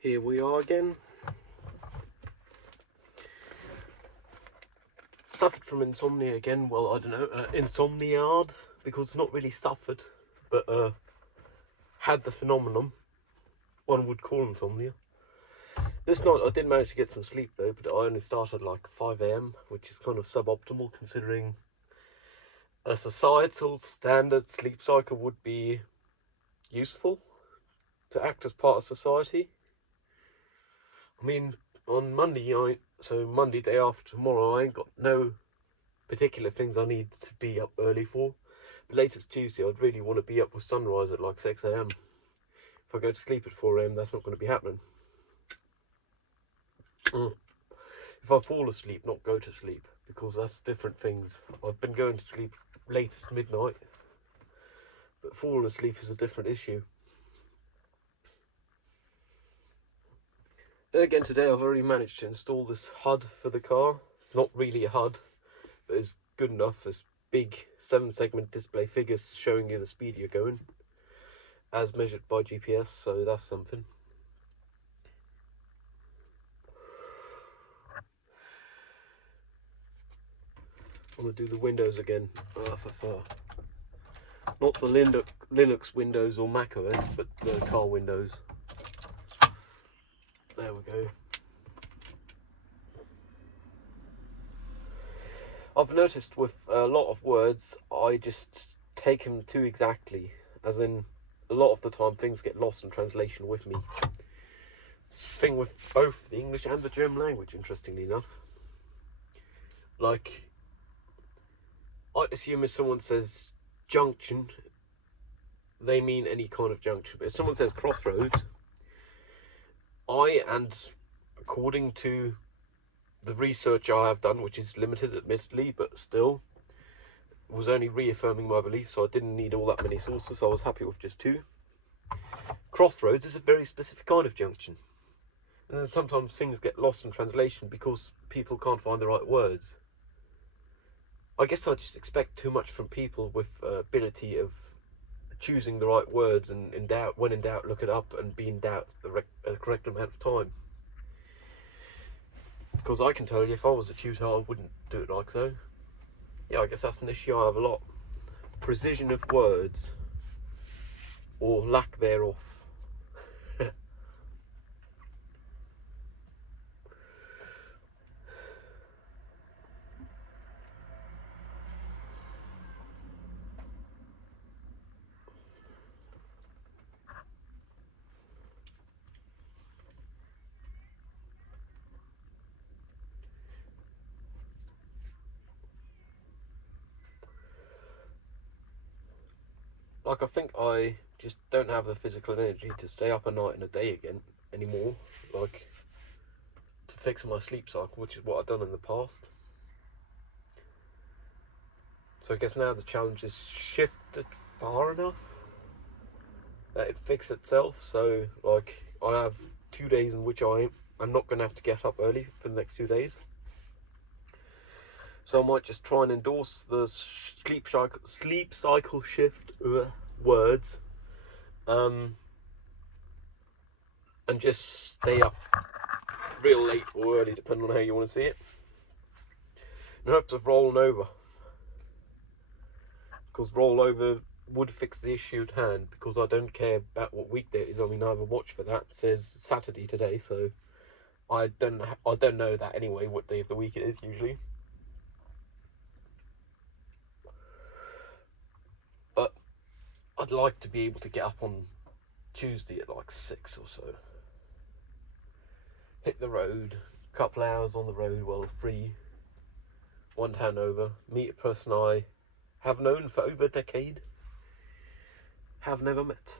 Here we are again. Suffered from insomnia again. Well, I don't know, insomniard, because it's not really suffered, but had the phenomenon one would call insomnia. This night I did manage to get some sleep though, but I only started like 5 a.m, which is kind of suboptimal considering a societal standard sleep cycle would be useful to act as part of society. I mean, on Monday night, so Monday day after tomorrow, I ain't got no particular things I need to be up early for. But latest Tuesday, I'd really want to be up with sunrise at like 6 a.m. If I go to sleep at 4 a.m, that's not going to be happening. If I fall asleep, not go to sleep, because that's different things. I've been going to sleep latest midnight, but falling asleep is a different issue. Then again, today I've already managed to install this HUD for the car. It's not really a HUD, but it's good enough. This big 7-segment display figures showing you the speed you're going, as measured by GPS, so that's something. I'm going to do the windows again. Not the Linux Windows or Mac OS, but the car windows. There we go. I've noticed with a lot of words, I just take them too exactly. As in, a lot of the time things get lost in translation with me. It's a thing with both the English and the German language, interestingly enough. Like, I assume if someone says junction, they mean any kind of junction. But if someone says crossroads, and according to the research I have done, which is limited admittedly, but still, was only reaffirming my belief, so I didn't need all that many sources, so I was happy with just 2. Crossroads is a very specific kind of junction. And then sometimes things get lost in translation because people can't find the right words. I guess I just expect too much from people with ability of choosing the right words, and when in doubt, look it up and be in doubt the correct amount of time. Because I can tell you, if I was a tutor, I wouldn't do it like so. Yeah, I guess that's an issue I have a lot. Precision of words, or lack thereof. Like, I think I just don't have the physical energy to stay up a night and a day again anymore. Like, to fix my sleep cycle, which is what I've done in the past. So I guess now the challenge is shifted far enough that it fixes itself. So, like, I have 2 days in which I'm not going to have to get up early for the next 2 days. So I might just try and endorse the sleep cycle shift words, and just stay up real late or early, depending on how you want to see it, in hopes of rolling over. Because rollover would fix the issue at hand, because I don't care about what weekday it is. I mean, I have a watch for that. It says Saturday today, so I don't know that anyway, what day of the week it is usually. But I'd like to be able to get up on Tuesday at like 6 or so. Hit the road, a couple hours on the road, well, free, one town over, meet a person I have known for over a decade, have never met.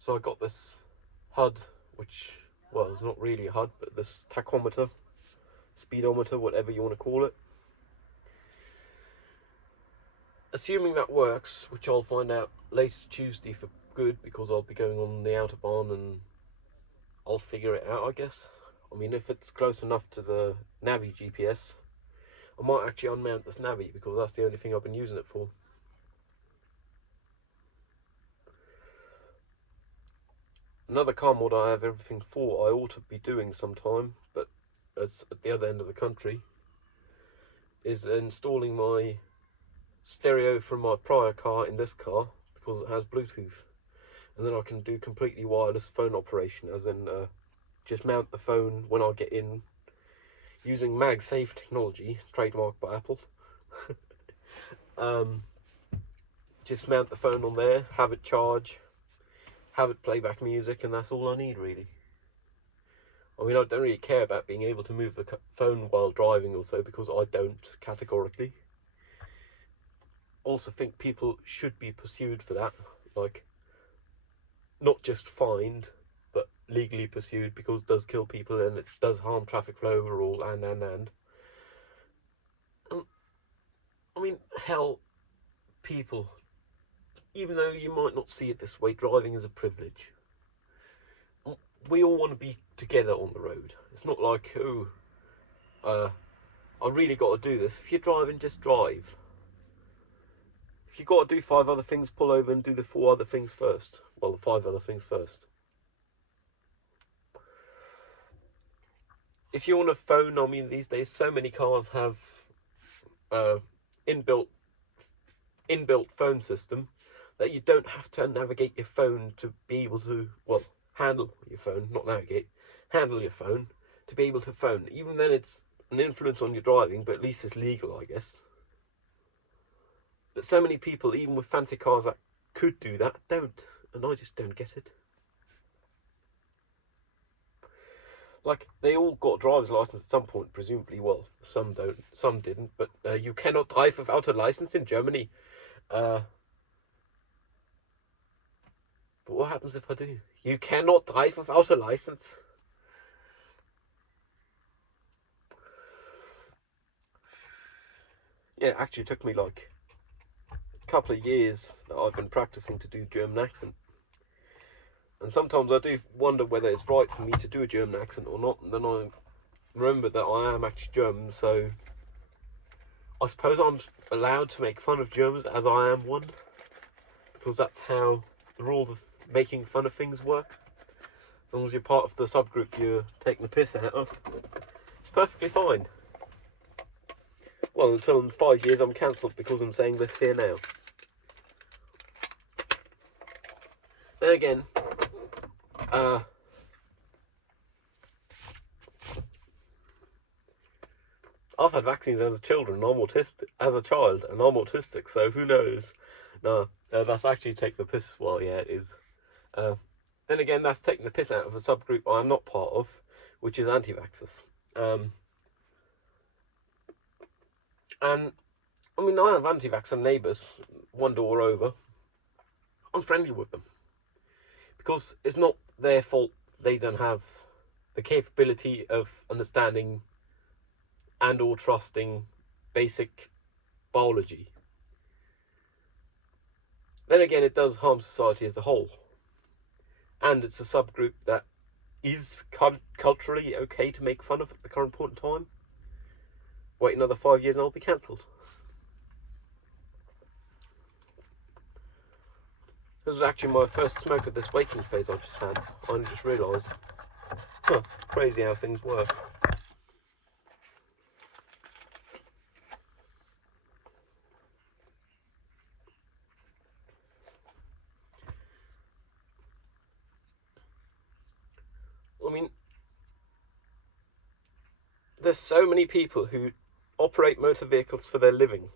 So I got this HUD, which, well, it's not really a HUD, but this tachometer, speedometer, whatever you want to call it. Assuming that works, which I'll find out latest Tuesday for good, because I'll be going on the Autobahn and I'll figure it out, I guess. I mean, if it's close enough to the Navi GPS, I might actually unmount this Navi, because that's the only thing I've been using it for. Another car mod I have everything for, I ought to be doing sometime, but it's at the other end of the country, is installing my stereo from my prior car in this car, because it has Bluetooth. And then I can do completely wireless phone operation, as in just mount the phone when I get in, using MagSafe technology, trademarked by Apple. Just mount the phone on there, have it charge, have it play back music, and that's all I need, really. I mean, I don't really care about being able to move the phone while driving or so, because I don't, categorically. Also think people should be pursued for that, like, not just fined, but legally pursued, because it does kill people and it does harm traffic flow overall, and. I mean, hell, people, even though you might not see it this way, driving is a privilege. We all want to be together on the road. It's not like, I really got to do this. If you're driving, just drive. If you've got to do 5 other things, pull over and do the 4 other things first. Well, the 5 other things first. If you want a phone, I mean, these days so many cars have inbuilt phone system that you don't have to navigate your phone to be able to, well, handle your phone, not navigate, handle your phone to be able to phone. Even then, it's an influence on your driving, but at least it's legal, I guess. But so many people, even with fancy cars that could do that, don't, and I just don't get it. Like, they all got a driver's license at some point, presumably. Well, some don't, some didn't, but you cannot drive without a license in Germany. But what happens if I do? You cannot drive without a license. Yeah, actually, it took me like a couple of years that I've been practicing to do German accent. And sometimes I do wonder whether it's right for me to do a German accent or not. And then I remember that I am actually German, so I suppose I'm allowed to make fun of Germans as I am one, because that's how the rules of making fun of things work. As long as you're part of the subgroup you're taking the piss out of, it's perfectly fine. Well, until in 5 years I'm cancelled because I'm saying this here now. Then again, I've had vaccines as a child, and I'm autistic, so who knows? No, that's actually take the piss. Well, yeah, it is. Then again, that's taking the piss out of a subgroup I'm not part of, which is anti-vaxxers. And I mean, I have anti-vaxxer neighbours, one door over. I'm friendly with them because it's not their fault they don't have the capability of understanding and or trusting basic biology. Then again, it does harm society as a whole, and it's a subgroup that is culturally okay to make fun of at the current point in time. Wait another 5 years and I'll be cancelled. This was actually my first smoke of this waking phase I just had. I only just realised. Crazy how things work. I mean, there's so many people who operate motor vehicles for their living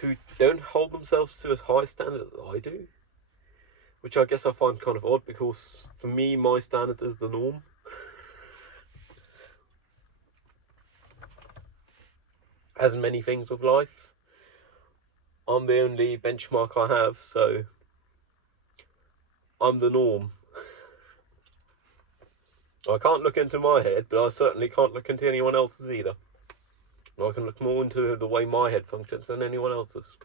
who don't hold themselves to as high standards as I do, which I guess I find kind of odd, because for me, my standard is the norm. As in many things with life, I'm the only benchmark I have, so I'm the norm. I can't look into my head, but I certainly can't look into anyone else's either. I can look more into the way my head functions than anyone else's.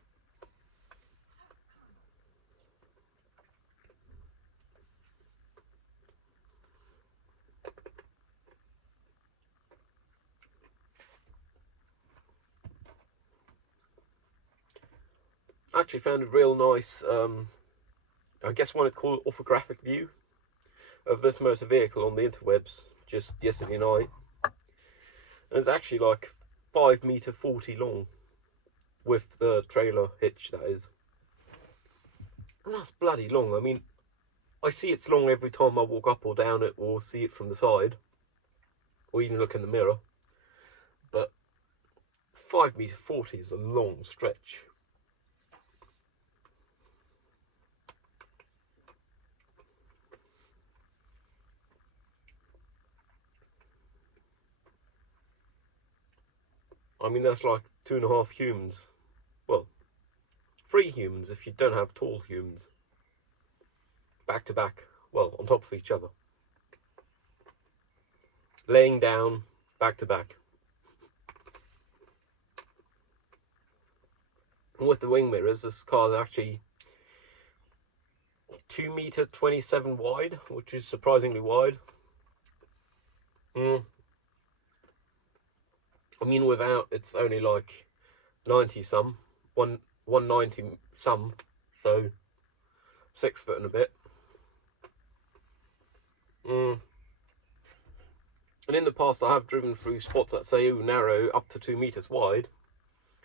I actually found a real nice I guess one would call it orthographic view of this motor vehicle on the interwebs just yesterday night. And it's actually like 5 meter 40 long with the trailer hitch, that is. And that's bloody long. I mean, I see it's long every time I walk up or down it or see it from the side or even look in the mirror. But 5 meter 40 is a long stretch. I mean, that's like 2.5 humans. Well, 3 humans if you don't have tall humans. Back to back, well, on top of each other. Laying down, back to back. And with the wing mirrors, this car is actually 2 meter 27 wide, which is surprisingly wide. I mean, without, it's only like 90 some, 190 some, so 6 foot and a bit. And in the past, I have driven through spots that say, oh, narrow, up to 2 meters wide.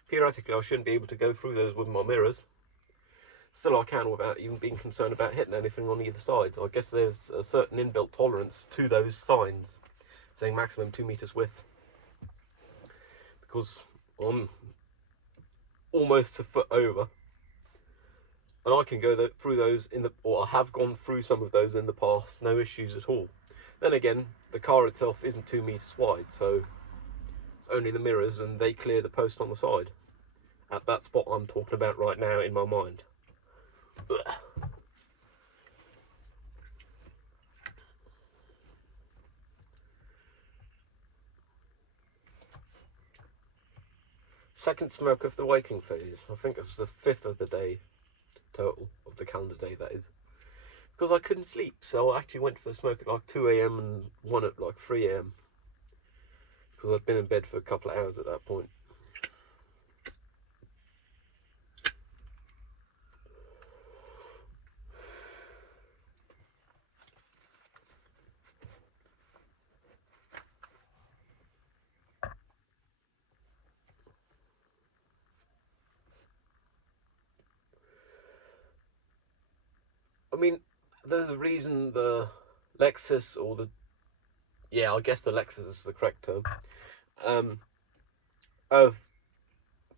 Theoretically, I shouldn't be able to go through those with my mirrors. Still, I can without even being concerned about hitting anything on either side. I guess there's a certain inbuilt tolerance to those signs saying maximum 2 meters width, because I'm almost a foot over, and I can go through those or I have gone through some of those in the past, no issues at all. Then again, the car itself isn't 2 meters wide, so it's only the mirrors, and they clear the post on the side at that spot I'm talking about right now in my mind. Ugh. Second smoke of the waking phase. I think it was the 5th of the day total, of the calendar day, that is. Because I couldn't sleep, so I actually went for a smoke at like 2 a.m. and one at like 3 a.m. because I'd been in bed for a couple of hours at that point. I mean, there's a reason the Lexus, or the, yeah, I guess the Lexus is the correct term, of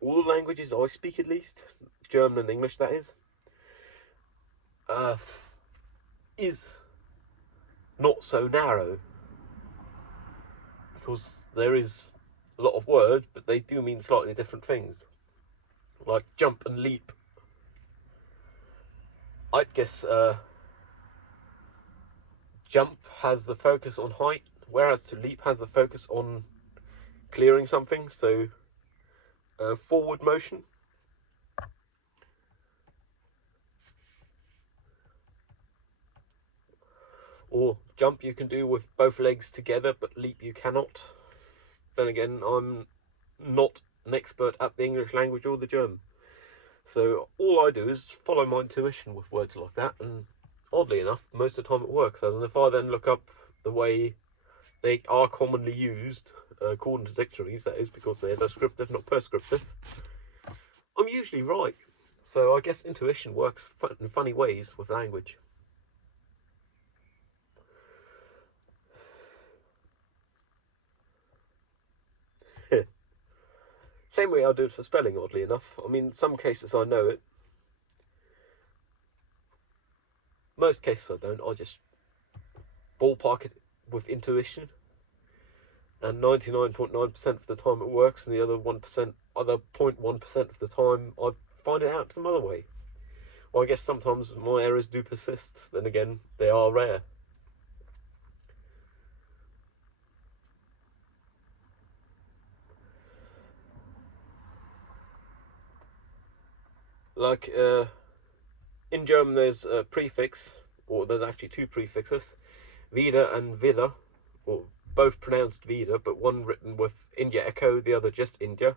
all the languages I speak, at least, German and English that is not so narrow, because there is a lot of words, but they do mean slightly different things, like jump and leap. I guess jump has the focus on height, whereas to leap has the focus on clearing something, so forward motion. Or jump you can do with both legs together, but leap you cannot. Then again, I'm not an expert at the English language or the German, so all I do is follow my intuition with words like that, and oddly enough, most of the time it works. As in, if I then look up the way they are commonly used, according to dictionaries, that is, because they're descriptive, not prescriptive, I'm usually right. So I guess intuition works in funny ways with language. Same way I do it for spelling, oddly enough. I mean, in some cases I know it. Most cases I don't. I just ballpark it with intuition. And 99.9% of the time it works, and the other 1%, other 0.1% of the time I find it out some other way. Well, I guess sometimes my errors do persist. Then again, they are rare. Like, in German there's a prefix, or there's actually 2 prefixes, wieder and wieder, or both pronounced vida, but one written with India echo, the other just India.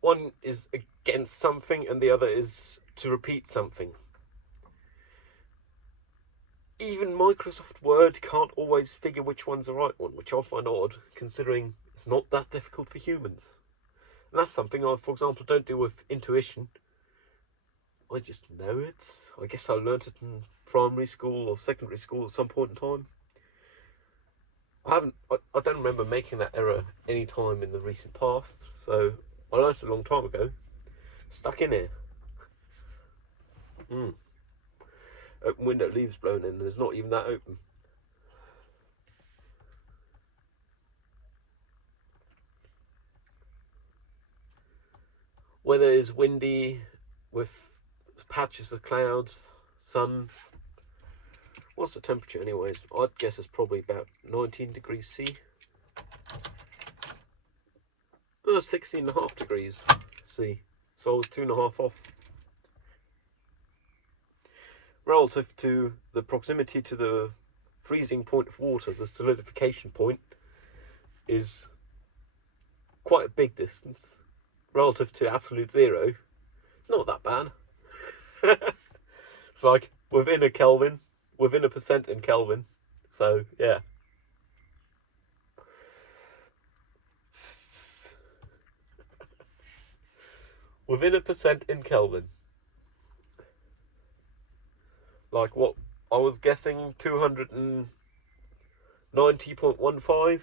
one is against something and the other is to repeat something. Even Microsoft Word can't always figure which one's the right one, which I find odd, considering it's not that difficult for humans. And that's something I, for example, don't do with intuition. I just know it. I guess I learnt it in primary school or secondary school at some point in time. I don't remember making that error any time in the recent past, so I learnt it a long time ago. Stuck in here. Open window, leaves blown in, and it's not even that open. Weather is windy with patches of clouds, sun. What's the temperature anyways? I'd guess it's probably about 19 degrees C. 16.5 degrees C. So I was 2.5 off. Relative to the proximity to the freezing point of water, the solidification point is quite a big distance. Relative to absolute zero, it's not that bad. It's like within a Kelvin, within a percent in Kelvin. So, yeah. Within a percent in Kelvin. Like what? I was guessing 290.15.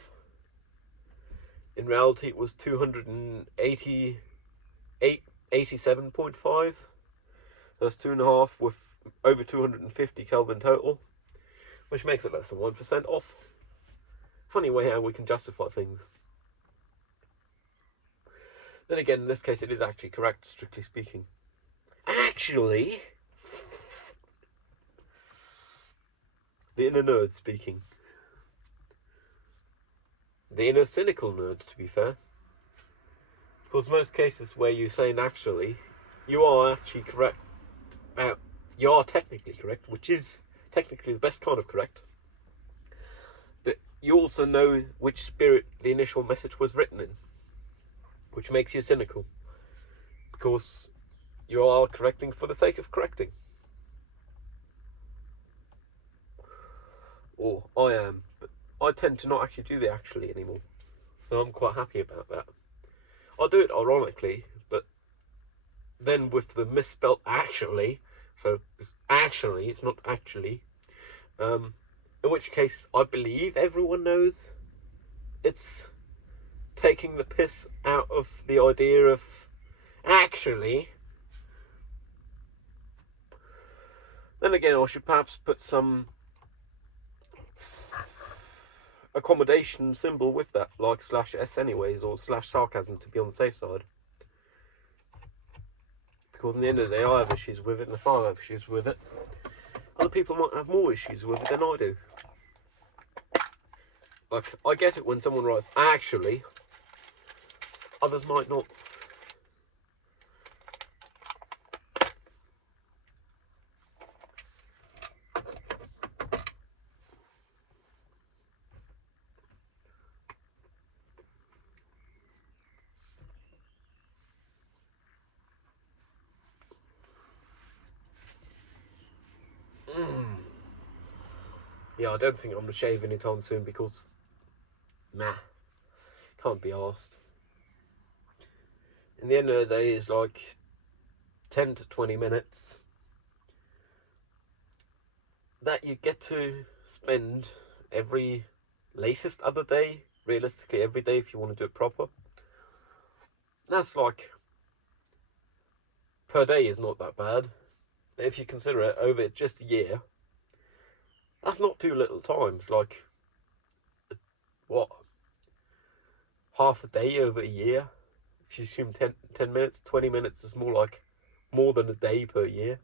In reality, it was 287.5. That's 2.5 with over 250 Kelvin total, which makes it less than 1% off. Funny way how we can justify things. Then again, in this case, it is actually correct, strictly speaking. Actually, the inner nerd speaking. The inner cynical nerd, to be fair. Because most cases where you say actually, you are actually correct. You are technically correct, which is technically the best kind of correct. But you also know which spirit the initial message was written in, which makes you cynical. Because you are correcting for the sake of correcting. Or I am. But I tend to not actually do the actually anymore. So I'm quite happy about that. I do it ironically, but then with the misspelt actually, so it's actually, it's not actually, in which case I believe everyone knows it's taking the piss out of the idea of actually. Then again, I should perhaps put some accommodation symbol with that, like /s anyways, or /sarcasm to be on the safe side. Because in the end of the day, I have issues with it, and if I have issues with it, other people might have more issues with it than I do. Like, I get it when someone writes actually, others might not. Yeah, I don't think I'm going to shave anytime soon because, can't be arsed. In the end of the day, it's like 10 to 20 minutes that you get to spend every latest other day, realistically every day if you want to do it proper. That's like, per day is not that bad. If you consider it over just a year, that's not too little time. It's like, what, half a day over a year? If you assume 10 minutes, 20 minutes is more like more than a day per year.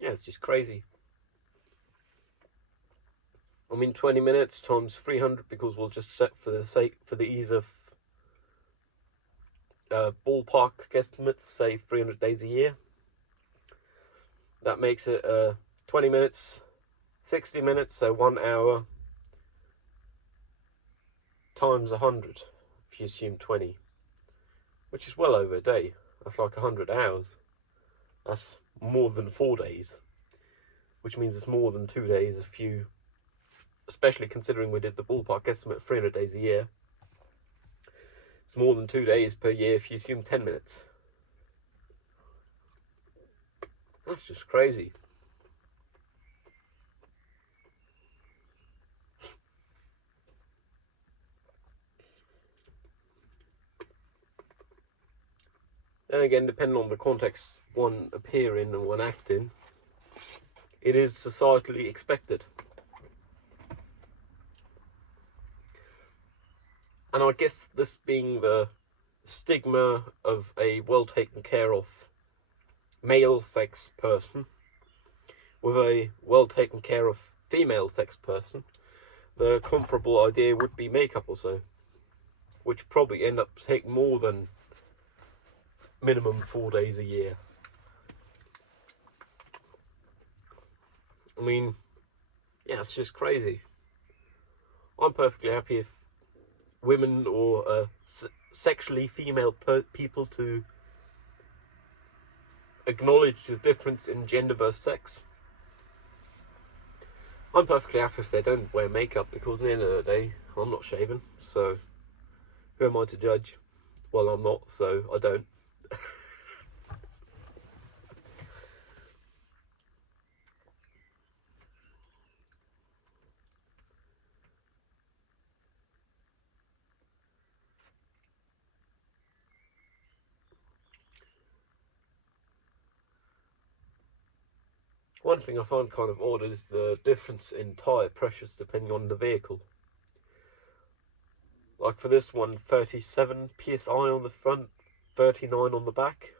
Yeah, it's just crazy. I mean, 20 minutes times 300, because we'll just set for the ease of ballpark guesstimates, say 300 days a year. That makes it 20 minutes 60 minutes, so 1 hour times 100, if you assume 20, which is well over a day. That's like 100 hours. That's more than 4 days, which means it's more than 2 days if you, especially considering we did the ballpark estimate 300 days a year. It's more than 2 days per year if you assume 10 minutes. That's just crazy. Then again, depending on the context one appear in and one act in, it is societally expected. And I guess this being the stigma of a well taken care of male sex person with a well taken care of female sex person, the comparable idea would be makeup or so, which probably end up taking more than minimum 4 days a year. I mean, yeah, it's just crazy. I'm perfectly happy if women or sexually female people to acknowledge the difference in gender versus sex. I'm perfectly happy if they don't wear makeup, because at the end of the day, I'm not shaven, so who am I to judge? Well, I'm not, so I don't. One thing I find kind of odd is the difference in tyre pressures depending on the vehicle. Like for this one, 37 psi on the front, 39 on the back.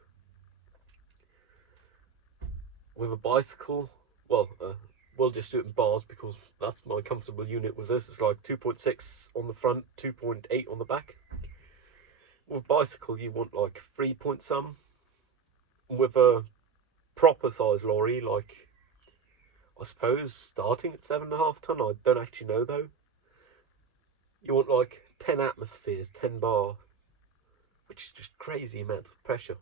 With a bicycle, well, we'll just do it in bars because that's my comfortable unit with this. It's like 2.6 on the front, 2.8 on the back. With bicycle, you want like 3 point some. With a proper size lorry, like I suppose starting at 7.5 ton, I don't actually know though. You want like 10 atmospheres, 10 bar, which is just crazy amounts of pressure.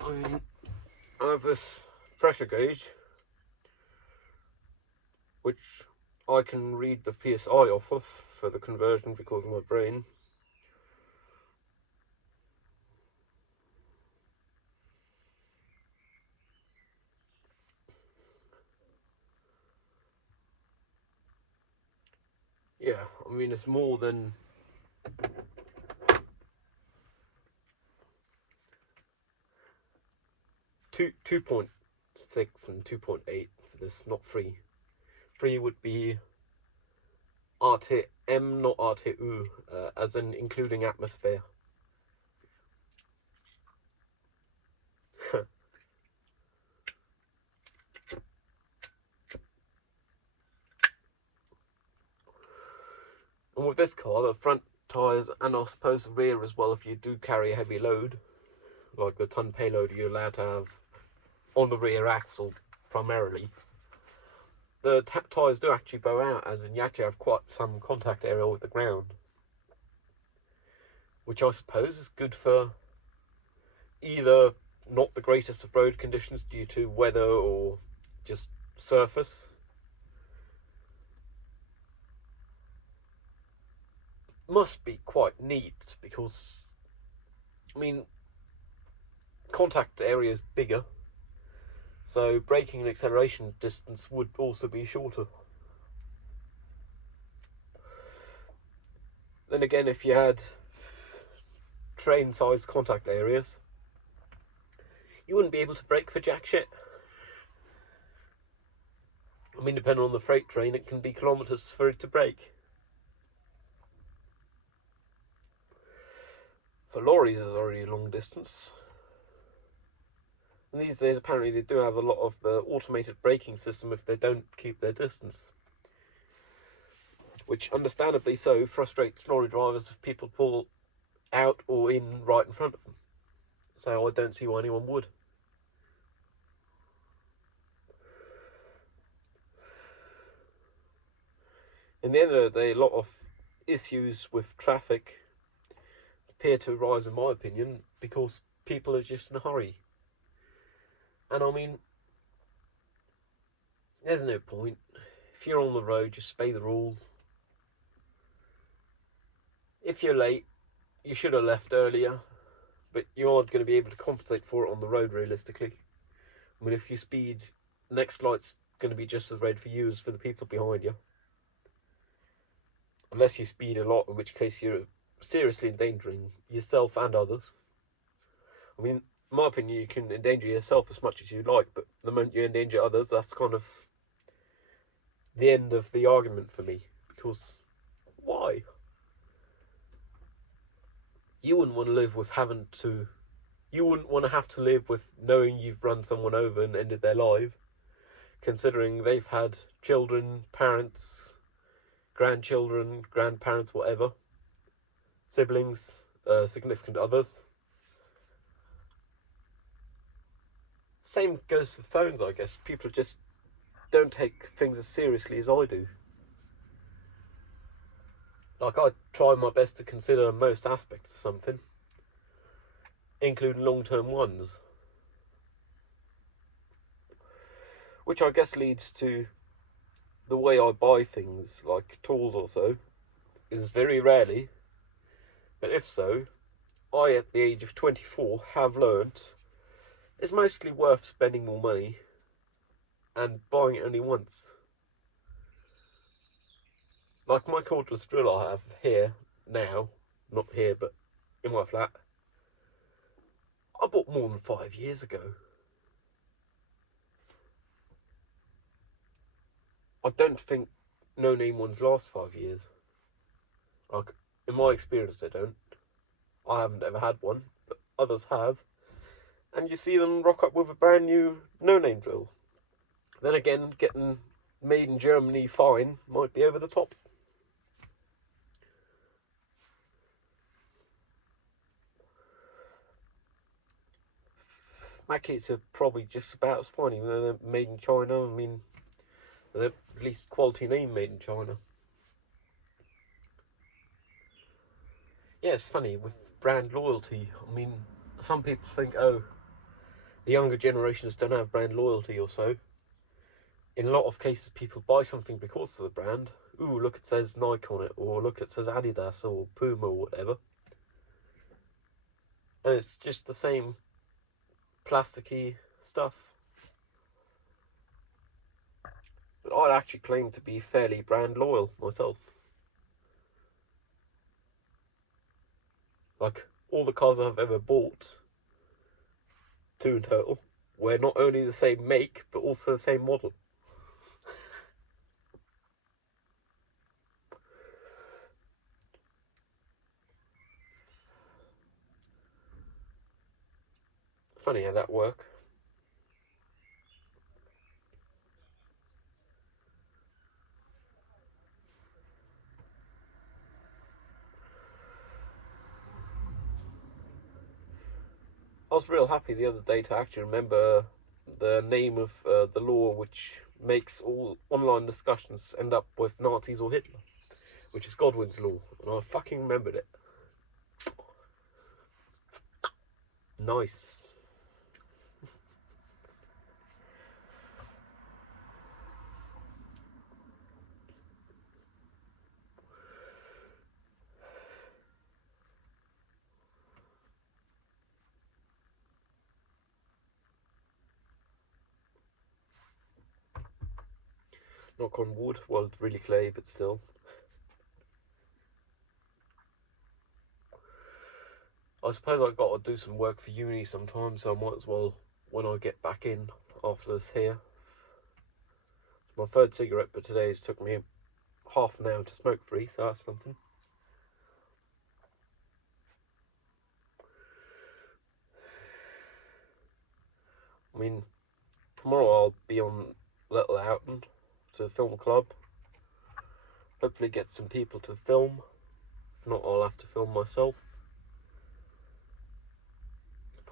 I mean, I have this pressure gauge, which I can read the PSI off of for the conversion because of my brain. Yeah, I mean, it's more than 2.6 and 2.8 for this, not 3. 3 would be RTM, not RTU, as in including atmosphere. And with this car, the front tyres, and I suppose the rear as well, if you do carry a heavy load, like the ton payload you're allowed to have on the rear axle primarily, the tyres do actually bow out, as in you actually have quite some contact area with the ground, which I suppose is good for either not the greatest of road conditions due to weather or just surface. Must be quite neat because, I mean, contact area is bigger, so braking and acceleration distance would also be shorter. Then again, if you had train-sized contact areas, you wouldn't be able to brake for jack shit. I mean, depending on the freight train, it can be kilometres for it to brake. For lorries, it's already a long distance. And these days, apparently, they do have a lot of the automated braking system if they don't keep their distance. Which, understandably so, frustrates lorry drivers if people pull out or in right in front of them. So I don't see why anyone would. In the end of the day, a lot of issues with traffic appear to arise, in my opinion, because people are just in a hurry. And I mean, there's no point. If you're on the road, just obey the rules. If you're late, you should have left earlier, but you aren't going to be able to compensate for it on the road, realistically. I mean, if you speed, next light's going to be just as red for you as for the people behind you. Unless you speed a lot, in which case you're seriously endangering yourself and others. I mean, in my opinion, you can endanger yourself as much as you like, but the moment you endanger others, that's kind of the end of the argument for me. Because why? You wouldn't want to live with having to. You wouldn't want to have to live with knowing you've run someone over and ended their life, considering they've had children, parents, grandchildren, grandparents, whatever, siblings, significant others. Same goes for phones, I guess. People just don't take things as seriously as I do. Like, I try my best to consider most aspects of something, including long-term ones. Which I guess leads to the way I buy things, like tools or so, is very rarely, but if so, I, at the age of 24, have learnt it's mostly worth spending more money and buying it only once. Like my cordless drill I have here now, not here but in my flat, I bought more than 5 years ago. I don't think no-name ones last 5 years. Like, in my experience they don't. I haven't ever had one, but others have. And you see them rock up with a brand new no-name drill. Then again, getting made in Germany fine might be over the top. My kits are probably just about as fine, even though they're made in China. I mean, they're at least quality name made in China. Yeah, it's funny with brand loyalty. I mean, some people think, oh, the younger generations don't have brand loyalty or so. In a lot of cases, people buy something because of the brand. Ooh, look, it says Nike on it, or look, it says Adidas or Puma or whatever. And it's just the same plasticky stuff. But I'd actually claim to be fairly brand loyal myself. Like, all the cars I've ever bought, 2 in total, were not only the same make, but also the same model. Funny how that works. I was real happy the other day to actually remember the name of the law which makes all online discussions end up with Nazis or Hitler, which is Godwin's law, and I fucking remembered it. Nice. Knock on wood. Well, it's really clay, but still. I suppose I've got to do some work for uni sometime, so I might as well, when I get back in after this here. It's my third cigarette, but today's took me half an hour to smoke free, so that's something. I mean, tomorrow I'll be on Little Oughton to the film club. Hopefully get some people to film. If not, I'll have to film myself.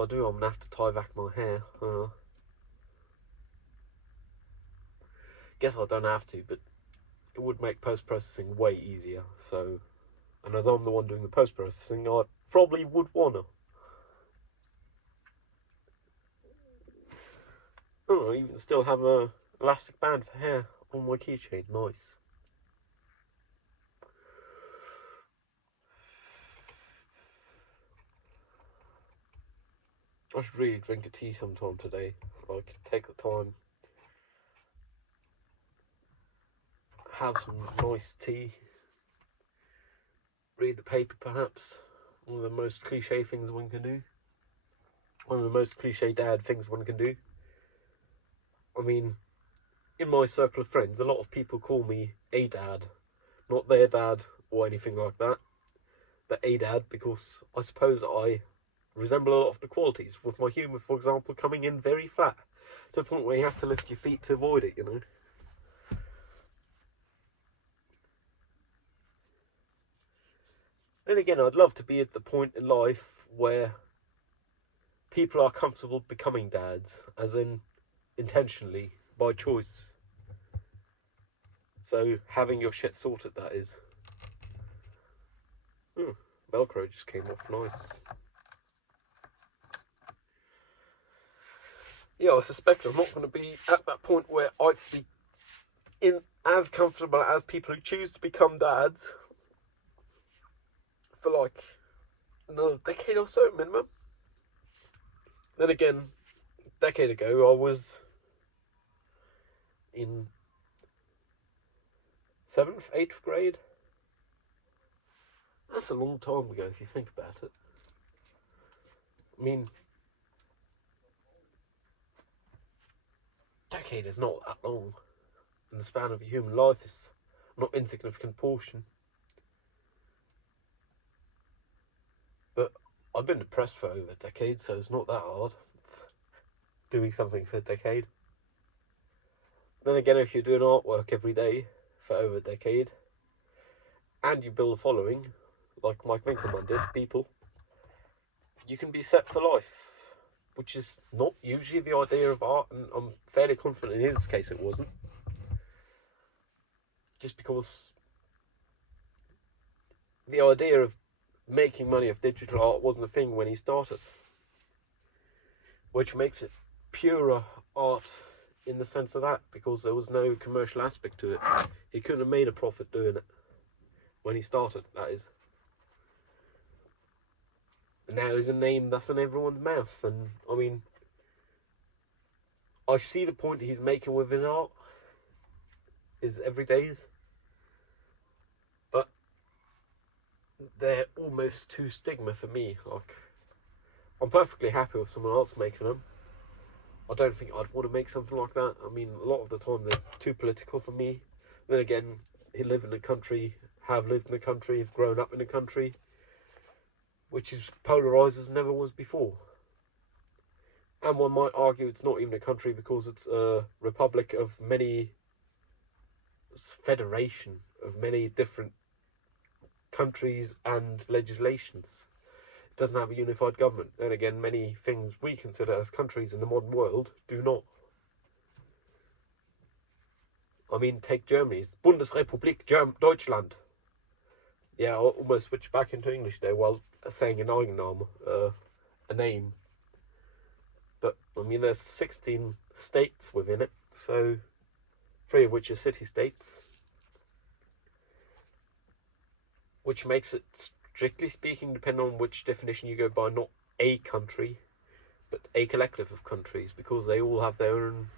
I do, I'm gonna have to tie back my hair. Guess I don't have to, but it would make post-processing way easier. So, and as I'm the one doing the post-processing, I probably would wanna. Oh, I even still have a elastic band for hair on my keychain. Nice. I should really drink a tea sometime today. Like, take the time, have some nice tea, read the paper perhaps. One of the most cliche things one can do. One of the most cliche dad things one can do. I mean, in my circle of friends, a lot of people call me a dad. Not their dad or anything like that, but a dad, because I suppose I resemble a lot of the qualities, with my humour, for example, coming in very flat, to the point where you have to lift your feet to avoid it, you know. Then again, I'd love to be at the point in life where people are comfortable becoming dads, as in intentionally, by choice. So, having your shit sorted, that is. Velcro just came off, nice. Yeah, I suspect I'm not going to be at that point where I'd be in as comfortable as people who choose to become dads for like another decade or so minimum. Then again, a decade ago I was in 7th, 8th grade. That's a long time ago if you think about it. I mean, decade is not that long in the span of a human life. It's not insignificant portion. But I've been depressed for over a decade, so it's not that hard doing something for a decade. Then again, if you're doing artwork every day for over a decade, and you build a following, like Mike Winkelmann did, people, you can be set for life, which is not usually the idea of art, and I'm fairly confident in his case it wasn't. Just because the idea of making money off digital art wasn't a thing when he started, which makes it purer art in the sense of that, because there was no commercial aspect to it. He couldn't have made a profit doing it when he started, that is. And now he's a name that's in everyone's mouth, and I mean, I see the point he's making with his art, his everydays, but they're almost too stigma for me. Like, I'm perfectly happy with someone else making them. I don't think I'd want to make something like that. I mean, a lot of the time they're too political for me. Then again, he live in the country, have lived in the country, have grown up in the country, which is polarised as never was before. And one might argue it's not even a country because it's a republic of many, federation of many different countries and legislations. It doesn't have a unified government. Then again, many things we consider as countries in the modern world do not. I mean, take Germany's Bundesrepublik Deutschland. Yeah, I almost switched back into English there while saying an Eigenname, a name. But, I mean, there's 16 states within it, so 3 of which are city-states, which makes it, strictly speaking, depending on which definition you go by, not a country, but a collective of countries, because they all have their own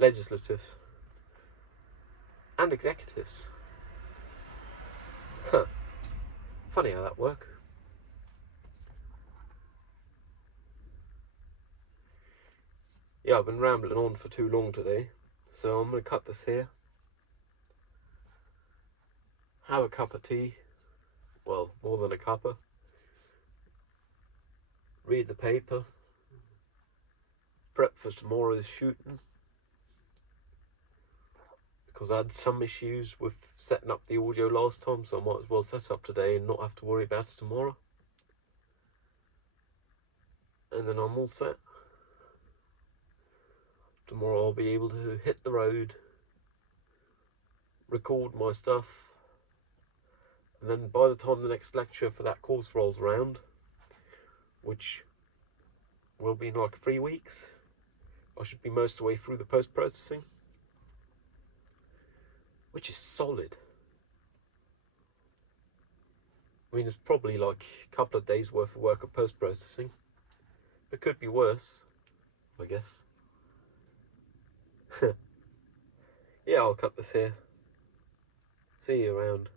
legislatives and executives. Huh. Funny how that works. Yeah, I've been rambling on for too long today, so I'm going to cut this here. Have a cup of tea. Well, more than a cuppa. Read the paper. Prep for tomorrow's shooting. Because I had some issues with setting up the audio last time, so I might as well set up today and not have to worry about it tomorrow. and then I'm all set. Tomorrow I'll be able to hit the road, record my stuff, and then by the time the next lecture for that course rolls around, which will be in like 3 weeks, I should be most of the way through the post-processing, which is solid. I mean, it's probably like a couple of days worth of work of post-processing. It could be worse, I guess. Yeah, I'll cut this here. See you around.